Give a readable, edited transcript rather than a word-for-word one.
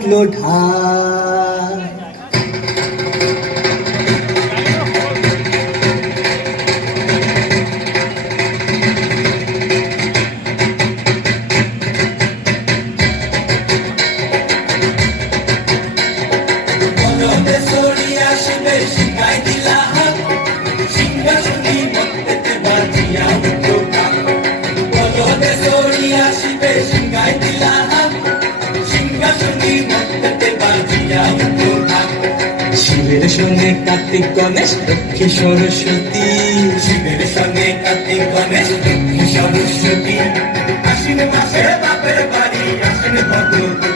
রাখলো ঢাক। শিবের সঙ্গে কার্তিক গণেশ লক্ষ্মী সরস্বতী, শিবের সঙ্গে কার্তিক গণেশ লক্ষ্মী সরস্বতী, আশ্বিন মাসে বাপের বাড়ি আসেন ভদ্র